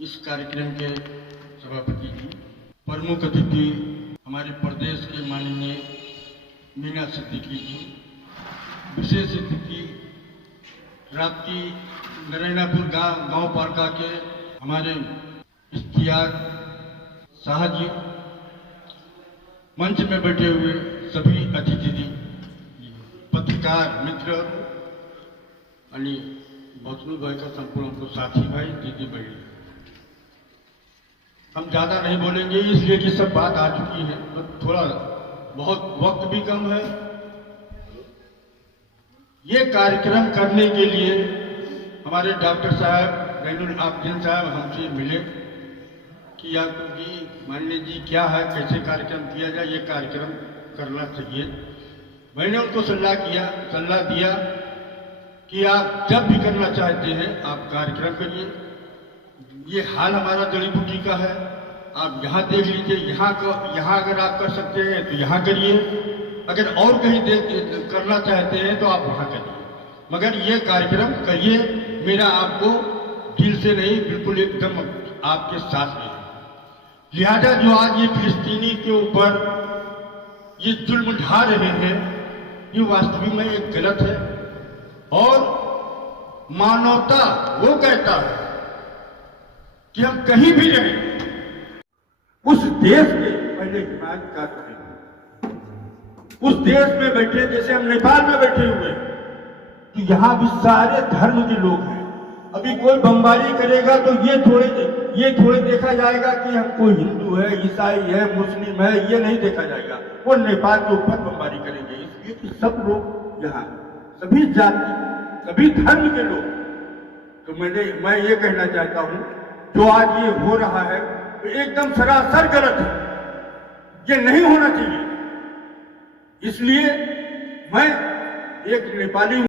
इस कार्यक्रम के सभापति जी, प्रमुख अतिथि हमारे प्रदेश के माननीय मीना सिद्दीकी जी, विशेष अतिथि राप्ती नारायणापुर गांव पालिका के हमारे इश्तियाक शाह जी, मंच में बैठे हुए सभी अतिथि जी, पत्रकार मित्र आणि भोसनू भाई का संपूर्ण साथी भाई, दीदी बहनी, हम ज्यादा नहीं बोलेंगे इसलिए कि सब बात आ चुकी है, तो थोड़ा बहुत वक्त भी कम है। ये कार्यक्रम करने के लिए हमारे डॉक्टर साहब रैनुल आबदीन साहब हमसे मिले कि याकूब जी मान लीजिए क्या है, कैसे कार्यक्रम किया जाए, ये कार्यक्रम करना चाहिए। मैंने उनको सलाह दिया कि आप जब भी करना चाहते हैं आप कार्यक्रम करिए। ये हाल हमारा जड़ी बूटी का है, आप यहाँ देख लीजिए, यहाँ अगर आप कर सकते हैं तो यहाँ करिए, अगर और कहीं करना चाहते हैं तो आप वहाँ करिए, मगर ये कार्यक्रम करिए। मेरा आपको दिल से नहीं, बिल्कुल एकदम आपके साथ में। लिहाजा जो आज ये फिलिस्तीनी के ऊपर ये जुल्म ढा रहे हैं, ये वास्तविक में एक गलत है। और मानवता वो कहता है कि हम कहीं भी रहें उस देश के पहले हिमायत कर रहे हैं, उस देश में बैठे, जैसे हम नेपाल में बैठे हुए हैं, तो यहां भी सारे धर्म के लोग हैं। अभी कोई बमबारी करेगा तो ये थोड़े देखा जाएगा कि हम कोई हिंदू है, ईसाई है, मुस्लिम है, ये नहीं देखा जाएगा। वो नेपाल के ऊपर बमबारी करेंगे, इसलिए कि सब लोग यहाँ, सभी जाति, सभी धर्म के लोग। तो मैं ये कहना चाहता हूं, जो आज ये हो रहा है तो एकदम सरासर गलत है, ये नहीं होना चाहिए। इसलिए मैं एक नेपाली